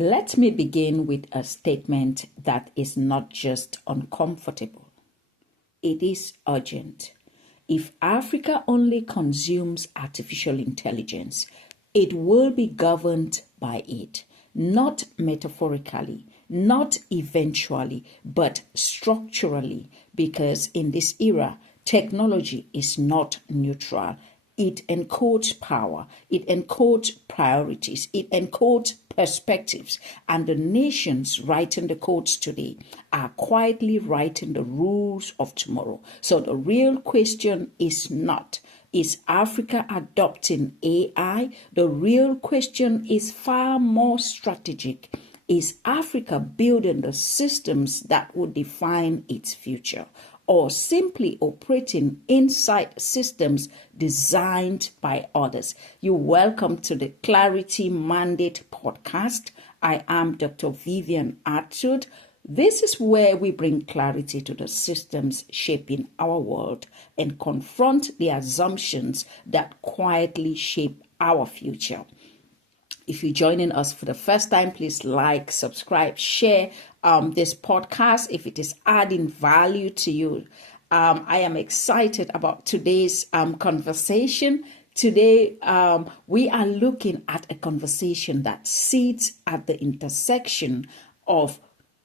Let me begin with a statement that is not just uncomfortable. It is urgent. If Africa only consumes artificial intelligence, it will be governed by it, not metaphorically, not eventually, but structurally, because in this era, technology is not neutral. It encodes power, it encodes priorities, it encodes perspectives, and the nations writing the codes today are quietly writing the rules of tomorrow. So the real question is not, is Africa adopting AI? The real question is far more strategic. Is Africa building the systems that would define its future, or simply operating inside systems designed by others? You're welcome to the Clarity Mandate podcast. I am Dr. Vivian Atud. This is where we bring clarity to the systems shaping our world and confront the assumptions that quietly shape our future. If you're joining us for the first time, please like, subscribe, share this podcast if it is adding value to you. I am excited about today's conversation. Today, we are looking at a conversation that sits at the intersection of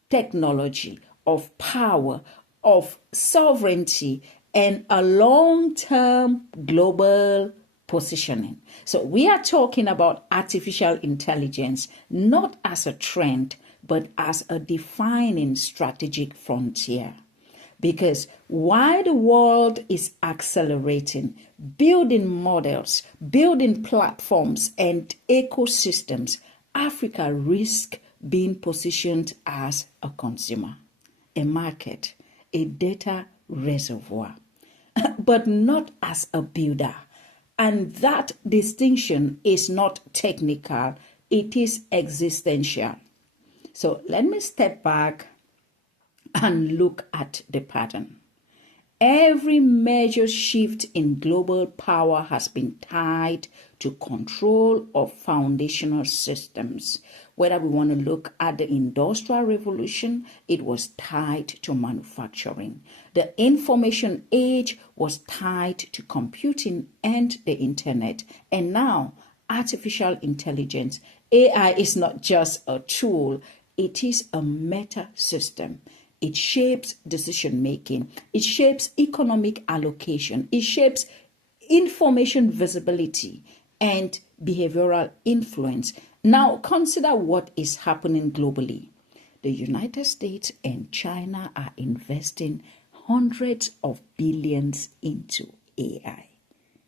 technology, of power, of sovereignty, and a long-term global positioning. So we are talking about artificial intelligence, not as a trend, but as a defining strategic frontier. Because while the world is accelerating, building models, building platforms and ecosystems, Africa risks being positioned as a consumer, a market, a data reservoir, but not as a builder. And that distinction is not technical, it is existential. So let me step back and look at the pattern. Every major shift in global power has been tied to control of foundational systems. Whether we want to look at the Industrial Revolution, it was tied to manufacturing. The information age was tied to computing and the internet. And now, artificial intelligence, AI is not just a tool, it is a meta system. It shapes decision making. It shapes economic allocation. It shapes information visibility and behavioral influence. Now, consider what is happening globally. The United States and China are investing hundreds of billions into AI.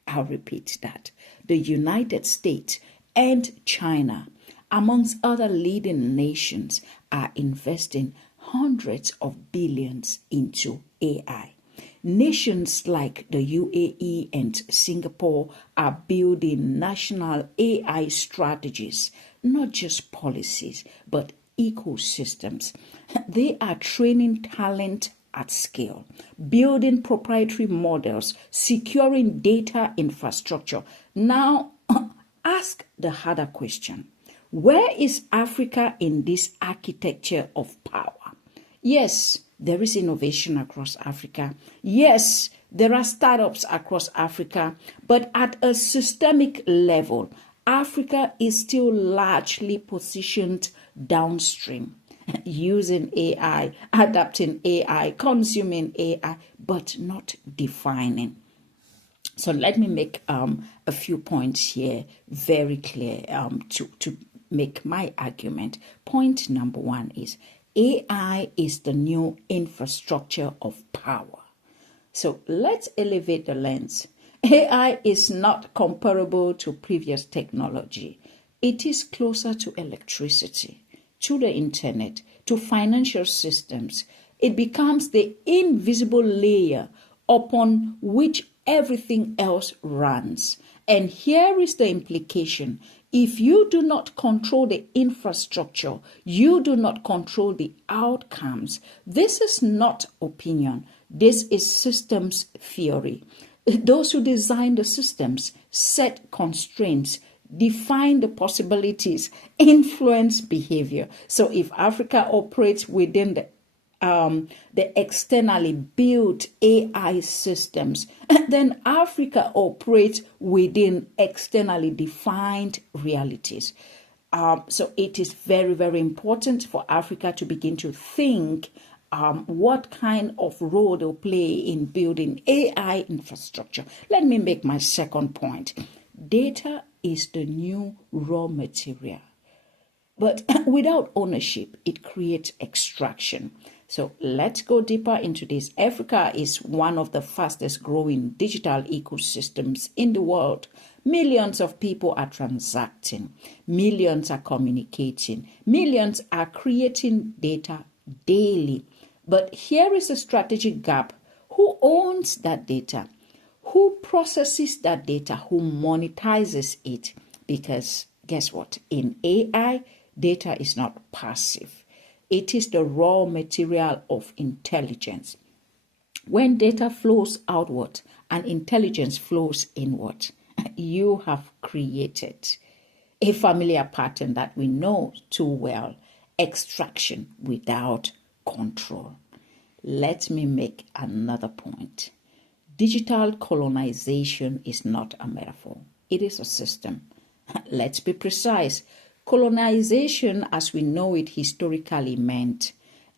I'll repeat that. The United States and China, amongst other leading nations, are investing hundreds of billions into AI. Nations like the UAE and Singapore are building national AI strategies, not just policies, but ecosystems. They are training talent at scale, building proprietary models, securing data infrastructure. Now, ask the harder question. Where is Africa in this architecture of power? Yes, there is innovation across Africa. Yes, there are startups across Africa, but at a systemic level, Africa is still largely positioned downstream, using AI, adapting AI, consuming AI, but not defining. So let me make a few points here very clear to make my argument. Point number one is AI is the new infrastructure of power. So let's elevate the lens. AI is not comparable to previous technology. It is closer to electricity, to the internet, to financial systems. It becomes the invisible layer upon which everything else runs. And here is the implication. If you do not control the infrastructure, you do not control the outcomes. This is not opinion. This is systems theory. Those who design the systems set constraints, define the possibilities, influence behavior. So if Africa operates within the externally built AI systems, then Africa operates within externally defined realities. So it is very, very important for Africa to begin to think what kind of role they'll play in building AI infrastructure. Let me make my second point. Data is the new raw material. But without ownership, it creates extraction. So let's go deeper into this. Africa is one of the fastest growing digital ecosystems in the world. Millions of people are transacting. Millions are communicating. Millions are creating data daily. But here is a strategic gap. Who owns that data? Who processes that data? Who monetizes it? Because guess what? In AI, data is not passive. It is the raw material of intelligence. When data flows outward and intelligence flows inward, you have created a familiar pattern that we know too well: extraction without control. Let me make another point. Digital colonization is not a metaphor. It is a system. Let's be precise. Colonization, as we know it historically, meant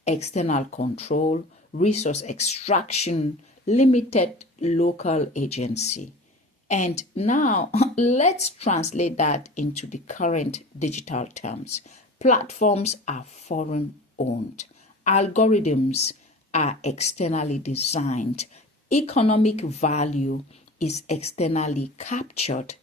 external control, resource extraction, limited local agency. And now let's translate that into the current digital terms. Platforms are foreign owned. Algorithms are externally designed. Economic value is externally captured.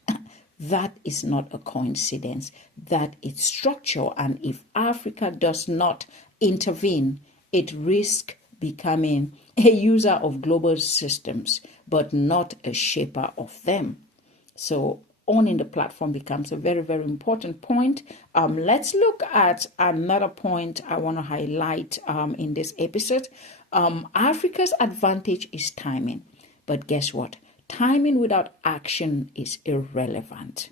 That is not a coincidence. That is structure. And if Africa does not intervene, it risks becoming a user of global systems, but not a shaper of them. So owning the platform becomes a very, very important point. Let's look at another point I want to highlight in this episode. Africa's advantage is timing. But guess what? Timing without action is irrelevant.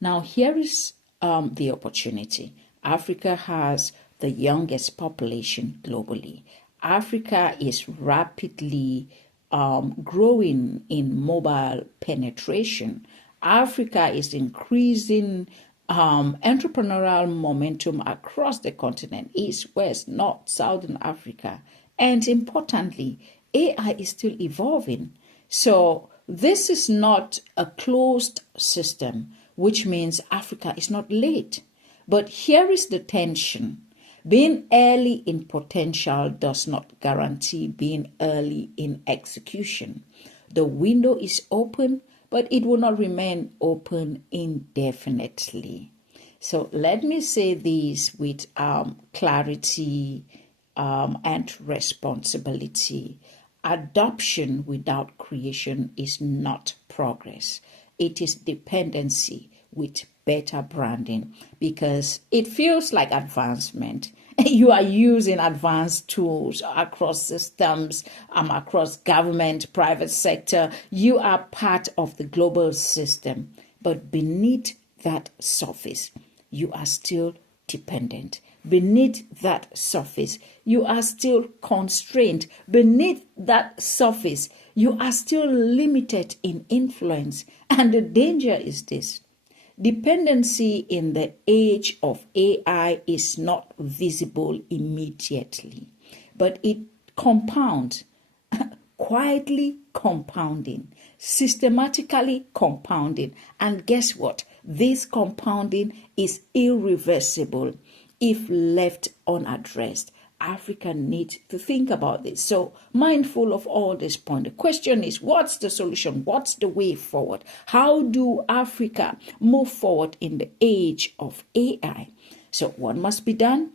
Now, here is the opportunity. Africa has the youngest population globally. Africa is rapidly growing in mobile penetration. Africa is increasing entrepreneurial momentum across the continent, east, west, north, southern Africa. And importantly, AI is still evolving. So this is not a closed system, which means Africa is not late. But here is the tension. Being early in potential does not guarantee being early in execution. The window is open, but it will not remain open indefinitely. So let me say this with clarity and responsibility. Adoption without creation is not progress. It is dependency with better branding, because it feels like advancement. You are using advanced tools across systems, across government, private sector. You are part of the global system. But beneath that surface, you are still dependent. Beneath that surface, you are still constrained. Beneath that surface, you are still limited in influence. And the danger is this: dependency in the age of AI is not visible immediately, but it compounds, quietly compounding, systematically compounding. And guess what? This compounding is irreversible if left unaddressed. Africa needs to think about this. So, mindful of all this point, the question is, what's the solution? What's the way forward? How do Africa move forward in the age of AI? So, what must be done?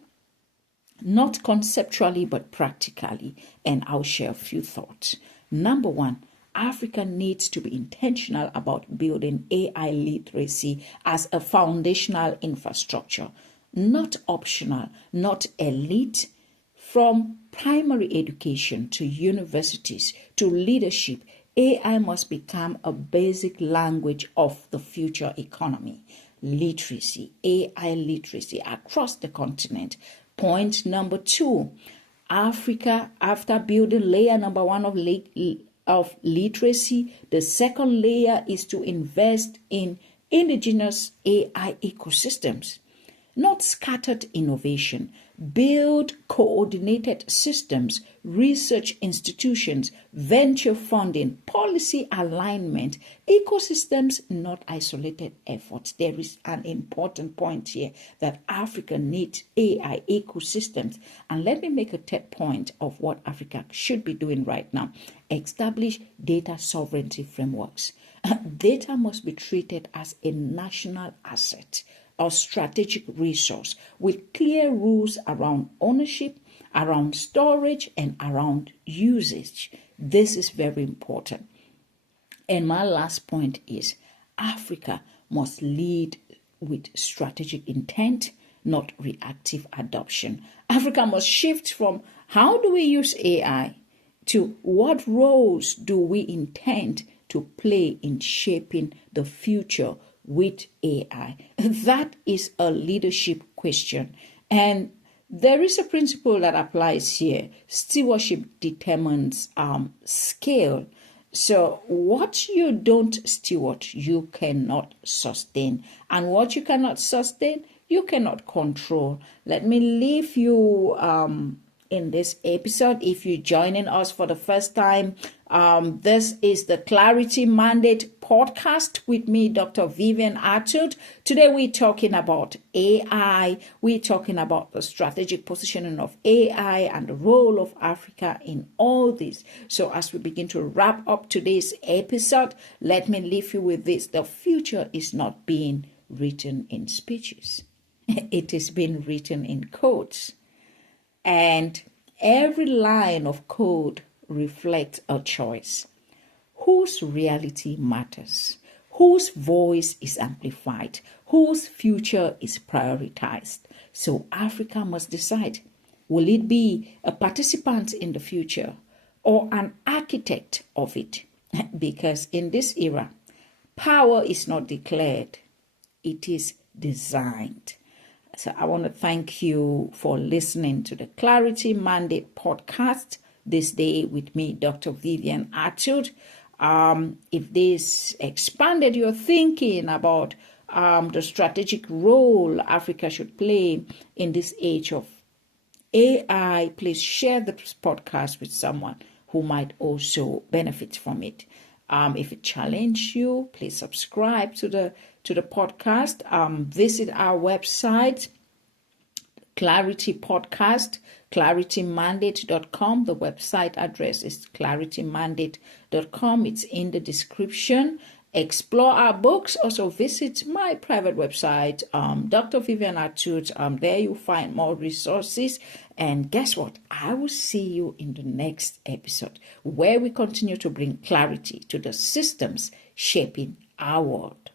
Not conceptually, but practically. And I'll share a few thoughts. Number one, Africa needs to be intentional about building AI literacy as a foundational infrastructure, not optional, not elite. From primary education to universities to leadership, AI must become a basic language of the future economy. Literacy, AI literacy across the continent. Point number 2, Africa, after building layer number 1 of literacy, the second layer is to invest in indigenous AI ecosystems, not scattered innovation. Build coordinated systems, research institutions, venture funding, policy alignment, ecosystems, not isolated efforts. There is an important point here that Africa needs AI ecosystems. And let me make a third point of what Africa should be doing right now. Establish data sovereignty frameworks. Data must be treated as a national asset or strategic resource with clear rules around ownership, around storage, and around usage. This is very important. And my last point is Africa must lead with strategic intent, not reactive adoption. Africa must shift from how do we use AI to what roles do we intend to play in shaping the future with AI. That is a leadership question. And there is a principle that applies here. Stewardship determines scale. So what you don't steward, you cannot sustain. And what you cannot sustain, you cannot control. Let me leave you in this episode. If you're joining us for the first time, this is the Clarity Mandate podcast with me, Dr. Vivian Atud. Today we're talking about AI. We're talking about the strategic positioning of AI and the role of Africa in all this. So as we begin to wrap up today's episode, let me leave you with this. The future is not being written in speeches. It is being written in codes. And every line of code reflects a choice. Whose reality matters? Whose voice is amplified? Whose future is prioritized? So Africa must decide, will it be a participant in the future or an architect of it? Because in this era, power is not declared, it is designed. So I want to thank you for listening to the Clarity Mandate podcast this day with me, Dr. Vivian Atud. If this expanded your thinking about the strategic role Africa should play in this age of AI, please share this podcast with someone who might also benefit from it. If it challenged you, please subscribe to the podcast. Visit our website, Clarity Podcast, claritymandate.com. The website address is claritymandate.com. It's in the description. Explore our books. Also visit my private website, Dr. Vivian Atud. There you'll find more resources. And guess what? I will see you in the next episode where we continue to bring clarity to the systems shaping our world.